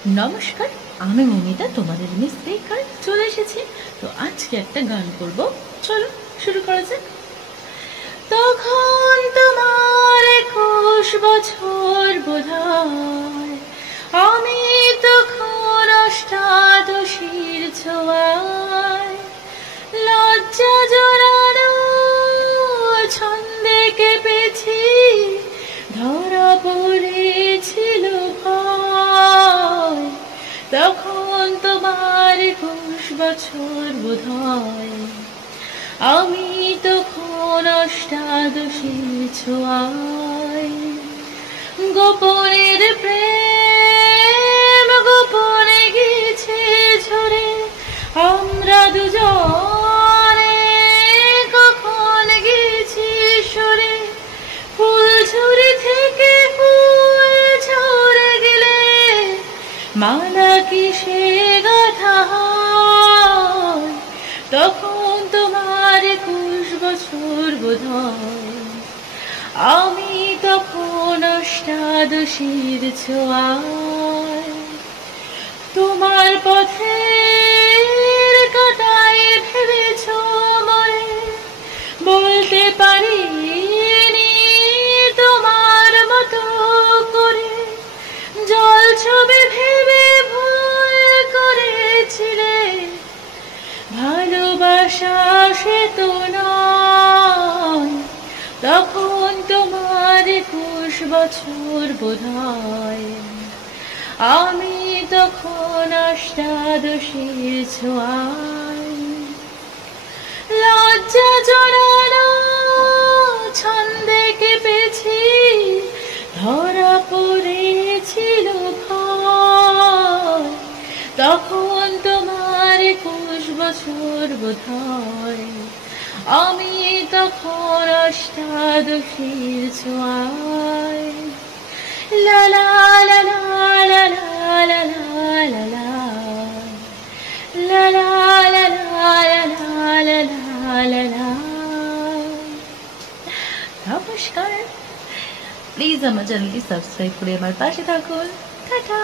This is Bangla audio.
নমস্কার, আমি মমিতা, তোমাদের মিস বেকার চলে এসেছি। তো আজকে একটা গান করব, চলো শুরু করা যাক। তখন তোমার 21 বছর বোধহয়, আমি তখন অষ্টাদশীর ছোঁয়ায়, লজ্জা জড়ানো ছন্দে কেঁপেছি, ধরা পড়েছিল ভয়। তখন তোমার 21 বছর বোধহয়, আমি তখন অষ্টাদশীর ছোঁয়ায়। গোপনের প্রেম গোপনে গেছে ঝরে, আমরা দুজনে কখন গেছি সরে। ফুলঝুরি থেকে ফুল ঝরে গেলে মালা কিসে গাঁথা হয়। তখন তোমার 21 বছর বোধহয়, আমি তখন অষ্টাদশীর ছোঁয়ায়। তোমার পথের কাঁটায় ভেবেছ মরে, বলতে পারিনি তোমার মতো করে। জল ছবি ভেবে ভুল করেছিলে, ভালোবাসা সে তো নয়। তখন তোমার 21 বছর বোধহয়, আমি তখন অষ্টাদশীর ছোঁয়ায়। লজ্জা জড়ানো ছন্দে কেঁপেছি, ধরা পড়েছিল ভয়। তখন তোমার 21 বছর বোধহয়, আমি তখন অষ্টাদশীর ছোঁয়ায়। লা লা লা লা লা লা লা লা লা লা লা লা লা লা লা। নমস্কার, প্লিজ আমার চ্যানেলটি সাবস্ক্রাইব করে আমার পাশে থাকুন। টাটা।